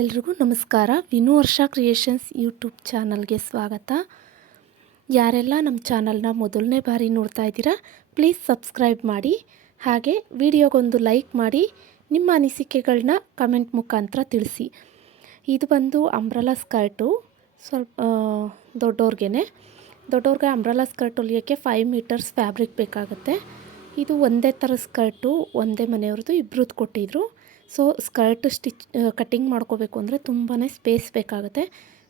ಎಲ್ರಿಗೂ ನಮಸ್ಕಾರ. ವಿನು ವರ್ಷ ಕ್ರಿಯೇಷನ್ಸ್ ಯೂಟ್ಯೂಬ್ ಚಾನಲ್ಗೆ ಸ್ವಾಗತ. ಯಾರೆಲ್ಲ ನಮ್ಮ ಚಾನಲ್ನ ಮೊದಲನೇ ಬಾರಿ ನೋಡ್ತಾ ಇದ್ದೀರಾ, ಪ್ಲೀಸ್ ಸಬ್ಸ್ಕ್ರೈಬ್ ಮಾಡಿ, ಹಾಗೆ ವಿಡಿಯೋಗೊಂದು ಲೈಕ್ ಮಾಡಿ, ನಿಮ್ಮ ಅನಿಸಿಕೆಗಳನ್ನ ಕಮೆಂಟ್ ಮುಖಾಂತರ ತಿಳಿಸಿ. ಇದು ಬಂದು ಅಂಬ್ರೆಲಾ ಸ್ಕರ್ಟು, ಸ್ವಲ್ಪ ದೊಡ್ಡವ್ರಿಗೆ ಅಂಬ್ರೆಲಾ ಸ್ಕರ್ಟ್ ಹೊಲಿಯೋಕ್ಕೆ 5 ಮೀಟರ್ಸ್ ಫ್ಯಾಬ್ರಿಕ್ ಬೇಕಾಗುತ್ತೆ. ಇದು ಒಂದೇ ಥರ ಸ್ಕರ್ಟು, ಒಂದೇ ಮನೆಯವ್ರದ್ದು, ಇಬ್ಬರದ್ದು ಕೊಟ್ಟಿದ್ರು. ಸೊ ಸ್ಕರ್ಟ್ ಕಟ್ಟಿಂಗ್ ಮಾಡ್ಕೋಬೇಕು ಅಂದರೆ ತುಂಬಾ ಸ್ಪೇಸ್ ಬೇಕಾಗುತ್ತೆ.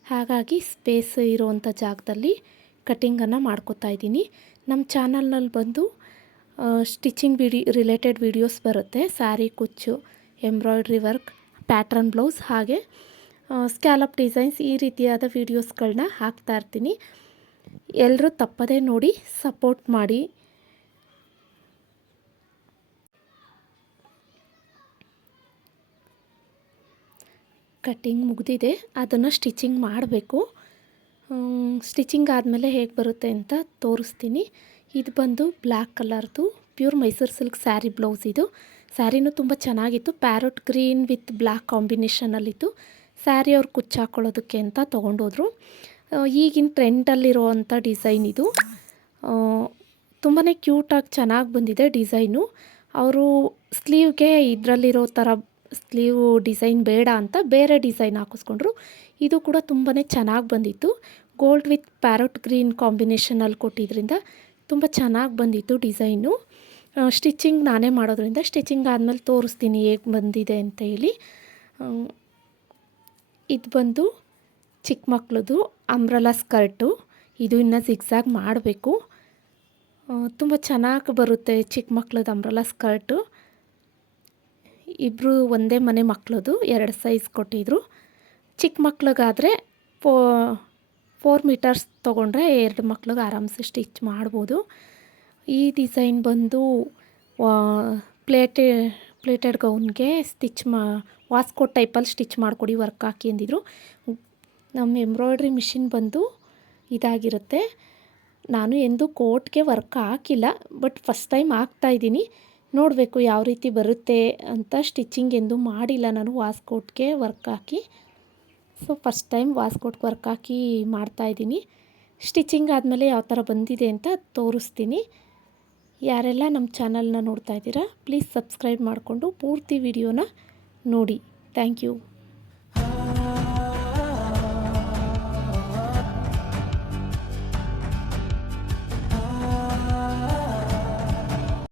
ಹಾಗಾಗಿ ಸ್ಪೇಸ್ ಇರುವಂಥ ಜಾಗದಲ್ಲಿ ಕಟ್ಟಿಂಗನ್ನು ಮಾಡ್ಕೋತಾ ಇದ್ದೀನಿ. ನಮ್ಮ ಚಾನಲ್ನಲ್ಲಿ ಬಂದು ಸ್ಟಿಚಿಂಗ್ ರಿಲೇಟೆಡ್ ವೀಡಿಯೋಸ್ ಬರುತ್ತೆ. ಸ್ಯಾರಿ ಕುಚ್ಚು, ಎಂಬ್ರಾಯ್ಡ್ರಿ ವರ್ಕ್, ಪ್ಯಾಟ್ರನ್ ಬ್ಲೌಸ್, ಹಾಗೆ ಸ್ಕ್ಯಾಲಪ್ ಡಿಸೈನ್ಸ್, ಈ ರೀತಿಯಾದ ವೀಡಿಯೋಸ್ಗಳನ್ನ ಹಾಕ್ತಾ ಇರ್ತೀನಿ. ಎಲ್ಲರೂ ತಪ್ಪದೇ ನೋಡಿ ಸಪೋರ್ಟ್ ಮಾಡಿ. ಕಟ್ಟಿಂಗ್ ಮುಗಿದಿದೆ, ಅದನ್ನು ಸ್ಟಿಚಿಂಗ್ ಮಾಡಬೇಕು. ಸ್ಟಿಚಿಂಗ್ ಆದಮೇಲೆ ಹೇಗೆ ಬರುತ್ತೆ ಅಂತ ತೋರಿಸ್ತೀನಿ. ಇದು ಬಂದು ಬ್ಲ್ಯಾಕ್ ಕಲರ್ದು pure Mysuru silk sari blouse. ಇದು ಸ್ಯಾರಿನೂ ತುಂಬ ಚೆನ್ನಾಗಿತ್ತು. ಪ್ಯಾರಟ್ ಗ್ರೀನ್ ವಿತ್ ಬ್ಲ್ಯಾಕ್ ಕಾಂಬಿನೇಷನಲ್ಲಿತ್ತು. ಸ್ಯಾರಿ ಅವ್ರು ಕುಚ್ಚು ಹಾಕ್ಕೊಳ್ಳೋದಕ್ಕೆ ಅಂತ ತೊಗೊಂಡೋದ್ರು. ಈಗಿನ ಟ್ರೆಂಡಲ್ಲಿರುವಂಥ ಡಿಸೈನ್ ಇದು. ತುಂಬಾ ಕ್ಯೂಟಾಗಿ ಚೆನ್ನಾಗಿ ಬಂದಿದೆ ಡಿಸೈನು. ಅವರು ಸ್ಲೀವ್ಗೆ ಇದರಲ್ಲಿರೋ ಥರ ಸ್ಲೀವ್ ಡಿಸೈನ್ ಬೇಡ ಅಂತ ಬೇರೆ ಡಿಸೈನ್ ಹಾಕಿಸ್ಕೊಂಡ್ರು. ಇದು ಕೂಡ ತುಂಬಾ ಚೆನ್ನಾಗಿ ಬಂದಿತ್ತು. ಗೋಲ್ಡ್ ವಿತ್ ಪ್ಯಾರಟ್ ಗ್ರೀನ್ ಕಾಂಬಿನೇಷನಲ್ಲಿ ಕೊಟ್ಟಿದ್ದರಿಂದ ತುಂಬ ಚೆನ್ನಾಗಿ ಬಂದಿತ್ತು ಡಿಸೈನು. ಸ್ಟಿಚಿಂಗ್ ನಾನೇ ಮಾಡೋದ್ರಿಂದ ಸ್ಟಿಚಿಂಗ್ ಆದಮೇಲೆ ತೋರಿಸ್ತೀನಿ ಹೇಗೆ ಬಂದಿದೆ ಅಂತ ಹೇಳಿ. ಇದು ಬಂದು ಚಿಕ್ಕ ಮಕ್ಕಳದು ಅಂಬ್ರೆಲಾ ಸ್ಕರ್ಟು. ಇದು ಇನ್ನು ಜಿಗ್ಸಾಗ್ ಮಾಡಬೇಕು. ತುಂಬ ಚೆನ್ನಾಗಿ ಬರುತ್ತೆ ಚಿಕ್ಕ ಮಕ್ಕಳದು ಅಂಬ್ರೆಲಾ ಸ್ಕರ್ಟು. ಇಬ್ಬರು ಒಂದೇ ಮನೆ ಮಕ್ಕಳದು 2 ಸೈಜ್ ಕೊಟ್ಟಿದ್ರು. ಚಿಕ್ಕ ಮಕ್ಳಿಗಾದರೆ 4 ಮೀಟರ್ಸ್ ತೊಗೊಂಡ್ರೆ 2 ಮಕ್ಳಿಗೆ ಆರಾಮ್ಸೆ ಸ್ಟಿಚ್ ಮಾಡ್ಬೋದು. ಈ ಡಿಸೈನ್ ಬಂದು ಪ್ಲೇಟೆಡ್ ಗೌನ್ಗೆ ವಾಸ್ಕೋಟ್ ಟೈಪಲ್ಲಿ ಸ್ಟಿಚ್ ಮಾಡಿಕೊಡಿ, ವರ್ಕ್ ಹಾಕಿ ಅಂದಿದ್ರು. ನಮ್ಮ ಎಂಬ್ರಾಯ್ಡ್ರಿ ಮಿಷಿನ್ ಬಂದು ಇದಾಗಿರುತ್ತೆ. ನಾನು ಎಂದೂ ಕೋಟ್ಗೆ ವರ್ಕ್ ಹಾಕಿಲ್ಲ, ಬಟ್ ಫಸ್ಟ್ ಟೈಮ್ ಹಾಕ್ತಾಯಿದ್ದೀನಿ. ನೋಡಬೇಕು ಯಾವ ರೀತಿ ಬರುತ್ತೆ ಅಂತ. ಸ್ಟಿಚಿಂಗ್ ಎಂದೂ ಮಾಡಿಲ್ಲ ನಾನು ವಾಸ್ಕೋಟ್ಗೆ ವರ್ಕ್ ಹಾಕಿ. ಸೊ ಫಸ್ಟ್ ಟೈಮ್ ವಾಸ್ಕೋಟ್ಗೆ ವರ್ಕ್ ಹಾಕಿ ಮಾಡ್ತಾಯಿದ್ದೀನಿ. ಸ್ಟಿಚಿಂಗ್ ಆದಮೇಲೆ ಯಾವ ಥರ ಬಂದಿದೆ ಅಂತ ತೋರಿಸ್ತೀನಿ. ಯಾರೆಲ್ಲ ನಮ್ಮ ಚಾನಲ್ನ ನೋಡ್ತಾ ಇದ್ದೀರಾ, ಪ್ಲೀಸ್ ಸಬ್ಸ್ಕ್ರೈಬ್ ಮಾಡಿಕೊಂಡು ಪೂರ್ತಿ ವಿಡಿಯೋನ ನೋಡಿ. Thank you.